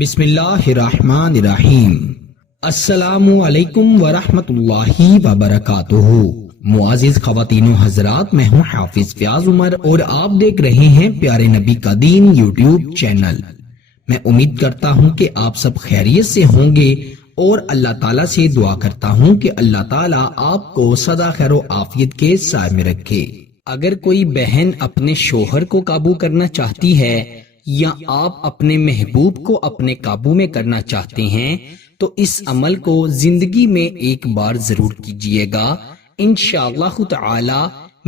بسم اللہ الرحمن الرحیم۔ السلام علیکم ورحمۃ اللہ وبرکاتہ۔ معزز خواتین و حضرات، میں ہوں حافظ فیاض عمر اور آپ دیکھ رہے ہیں پیارے نبی کا دین یوٹیوب چینل۔ میں امید کرتا ہوں کہ آپ سب خیریت سے ہوں گے اور اللہ تعالیٰ سے دعا کرتا ہوں کہ اللہ تعالیٰ آپ کو سدا خیر و عافیت کے سائے میں رکھے۔ اگر کوئی بہن اپنے شوہر کو قابو کرنا چاہتی ہے یا آپ اپنے محبوب کو اپنے قابو میں کرنا چاہتے ہیں تو اس عمل کو زندگی میں ایک بار ضرور کیجئے گا۔ انشاءاللہ تعالی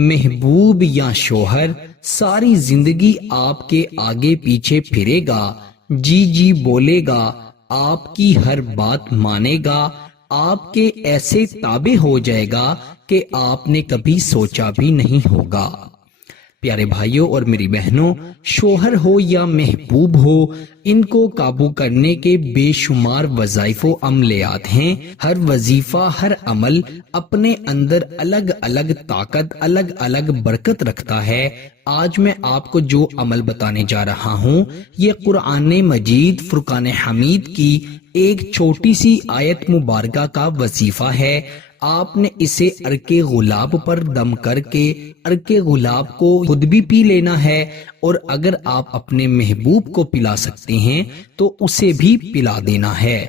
محبوب یا شوہر ساری زندگی آپ کے آگے پیچھے پھرے گا، جی جی بولے گا، آپ کی ہر بات مانے گا، آپ کے ایسے تابع ہو جائے گا کہ آپ نے کبھی سوچا بھی نہیں ہوگا۔ پیارے بھائیوں اور میری بہنوں، شوہر ہو یا محبوب ہو، ان کو قابو کرنے کے بے شمار وظائف و عملیات ہیں۔ ہر وظیفہ، ہر عمل اپنے اندر الگ الگ طاقت، الگ الگ برکت رکھتا ہے۔ آج میں آپ کو جو عمل بتانے جا رہا ہوں یہ قرآن مجید فرقان حمید کی ایک چھوٹی سی آیت مبارکہ کا وظیفہ ہے۔ آپ نے اسے عرق گلاب پر دم کر کے عرق گلاب کو خود بھی پی لینا ہے، اور اگر آپ اپنے محبوب کو پلا سکتے ہیں تو اسے بھی پلا دینا ہے۔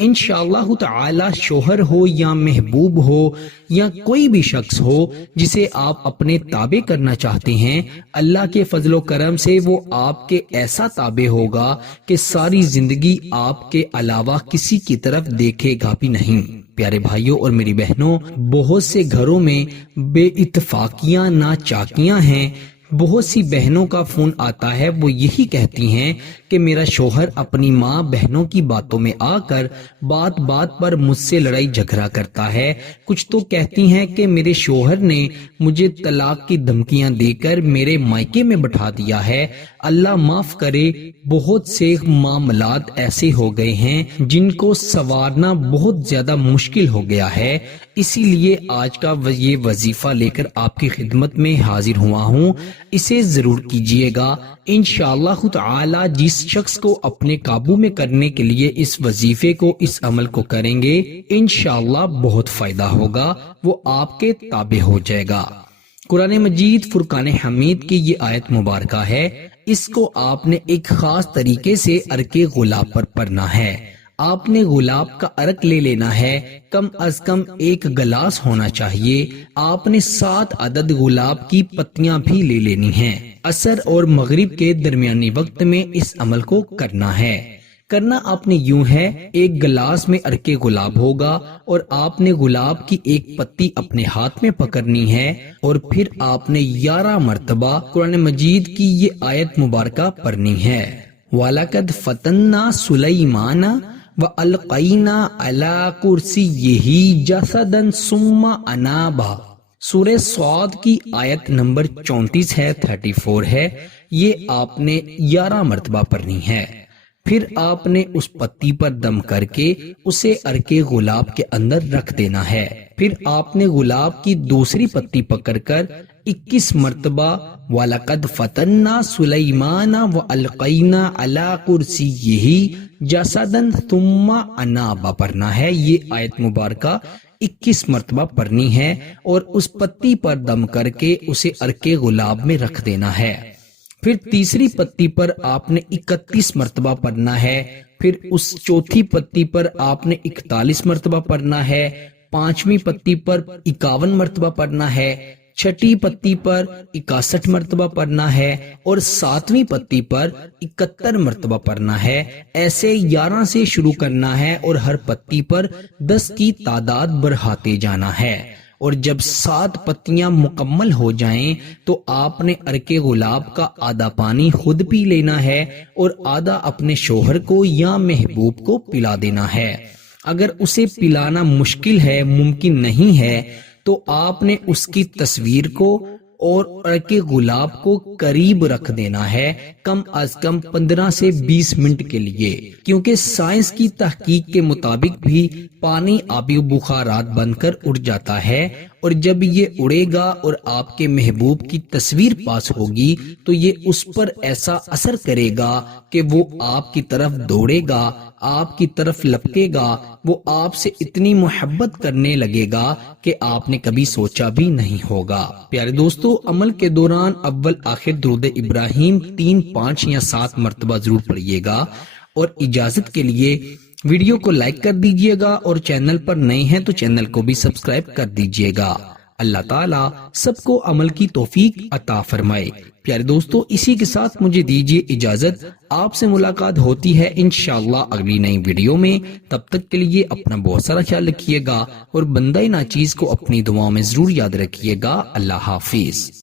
انشاءاللہ تعالی شوہر ہو یا محبوب ہو یا کوئی بھی شخص ہو جسے آپ اپنے تابع کرنا چاہتے ہیں، اللہ کے فضل و کرم سے وہ آپ کے ایسا تابع ہوگا کہ ساری زندگی آپ کے علاوہ کسی کی طرف دیکھے گا بھی نہیں۔ پیارے بھائیوں اور میری بہنوں، بہت سے گھروں میں بے اتفاقیاں ناچاکیاں ہیں۔ بہت سی بہنوں کا فون آتا ہے، وہ یہی کہتی ہیں کہ میرا شوہر اپنی ماں بہنوں کی باتوں میں آ کر بات بات پر مجھ سے لڑائی جھگڑا کرتا ہے۔ کچھ تو کہتی ہیں کہ میرے شوہر نے مجھے طلاق کی دھمکیاں دے کر میرے مائکے میں بٹھا دیا ہے۔ اللہ معاف کرے، بہت سے معاملات ایسے ہو گئے ہیں جن کو سنوارنا بہت زیادہ مشکل ہو گیا ہے۔ اسی لیے آج کا یہ وظیفہ لے کر آپ کی خدمت میں حاضر ہوا ہوں، اسے ضرور کیجئے گا۔ انشاءاللہ تعالی جس شخص کو اپنے قابو میں کرنے کے لیے اس وظیفے کو، اس عمل کو کریں گے، انشاءاللہ بہت فائدہ ہوگا، وہ آپ کے تابع ہو جائے گا۔ قرآن مجید فرقان حمید کی یہ آیت مبارکہ ہے، اس کو آپ نے ایک خاص طریقے سے عرق گلاب پر پڑھنا ہے۔ آپ نے گلاب کا عرق لے لینا ہے، کم از کم 1 گلاس ہونا چاہیے۔ آپ نے 7 عدد گلاب کی پتیاں بھی لے لینی ہیں۔ عصر اور مغرب کے درمیانی وقت میں اس عمل کو کرنا ہے۔ کرنا آپ نے یوں ہے، 1 گلاس میں عرق گلاب ہوگا اور آپ نے گلاب کی 1 پتی اپنے ہاتھ میں پکڑنی ہے، اور پھر آپ نے 11 مرتبہ قرآن مجید کی یہ آیت مبارکہ پڑھنی ہے۔ وَلَقَدْ فَتَنَّا سُلَيْمَانَ وَأَلْقَيْنَا عَلَى كُرْسِيِّهِ جَسَدًا ثُمَّ أَنَابَ۔ سورہ صاد کی آیت نمبر 34 ہے، 34 ہے۔ یہ آپ نے 11 مرتبہ پڑھنی ہے۔ پھر آپ نے اس پتی پر دم کر کے اسے عرق گلاب کے اندر رکھ دینا ہے۔ پھر آپ نے گلاب کی دوسری پتی پکڑ کر 21 مرتبہ وَلَقَدْ فَتَنَّا سُلَيْمَانَ وَأَلْقَيْنَا عَلَى كُرْسِيِّهِ جَسَدًا ثُمَّ أَنَابَ پڑھنا ہے۔ یہ آیت مبارکہ 21 مرتبہ پڑھنی ہے اور اس پتی پر دم کر کے اسے عرق گلاب میں رکھ دینا ہے۔ پھر تیسری پتی پر آپ نے 31 مرتبہ پڑھنا ہے۔ پھر اس چوتھی پتی پر آپ نے 41 مرتبہ پڑھنا ہے۔ 5ویں پتی پر 51 مرتبہ پڑھنا ہے۔ 6ٹھی پتی پر 61 مرتبہ پڑھنا ہے اور 7ویں پتی پر 71 مرتبہ پڑھنا ہے۔ ایسے 11 سے شروع کرنا ہے اور ہر پتی پر 10 کی تعداد بڑھاتے جانا ہے، اور جب 7 پتیاں مکمل ہو جائیں تو آپ نے عرق گلاب کا آدھا پانی خود پی لینا ہے اور آدھا اپنے شوہر کو یا محبوب کو پلا دینا ہے۔ اگر اسے پلانا مشکل ہے، ممکن نہیں ہے، تو آپ نے اس کی تصویر کو اور عرق گلاب کو قریب رکھ دینا ہے، کم از کم 15 سے 20 منٹ کے لیے، کیونکہ سائنس کی تحقیق کے مطابق بھی پانی آبی بخارات بن کر اڑ جاتا ہے، اور جب یہ اڑے گا اور آپ کے محبوب کی تصویر پاس ہوگی تو یہ اس پر ایسا اثر کرے گا کہ وہ آپ کی طرف دوڑے گا، آپ کی طرف لپکے گا، وہ آپ سے اتنی محبت کرنے لگے گا کہ آپ نے کبھی سوچا بھی نہیں ہوگا۔ پیارے دوستو، عمل کے دوران اول آخر درود ابراہیم 3، 5 یا 7 مرتبہ ضرور پڑھیے گا، اور اجازت کے لیے ویڈیو کو لائک کر دیجئے گا، اور چینل پر نئے ہیں تو چینل کو بھی سبسکرائب کر دیجئے گا۔ اللہ تعالیٰ سب کو عمل کی توفیق عطا فرمائے۔ پیارے دوستو، اسی کے ساتھ مجھے دیجئے اجازت، آپ سے ملاقات ہوتی ہے انشاءاللہ اگلی نئی ویڈیو میں۔ تب تک کے لیے اپنا بہت سارا خیال رکھیے گا، اور بندہ ناچیز کو اپنی دعاؤں میں ضرور یاد رکھیے گا۔ اللہ حافظ۔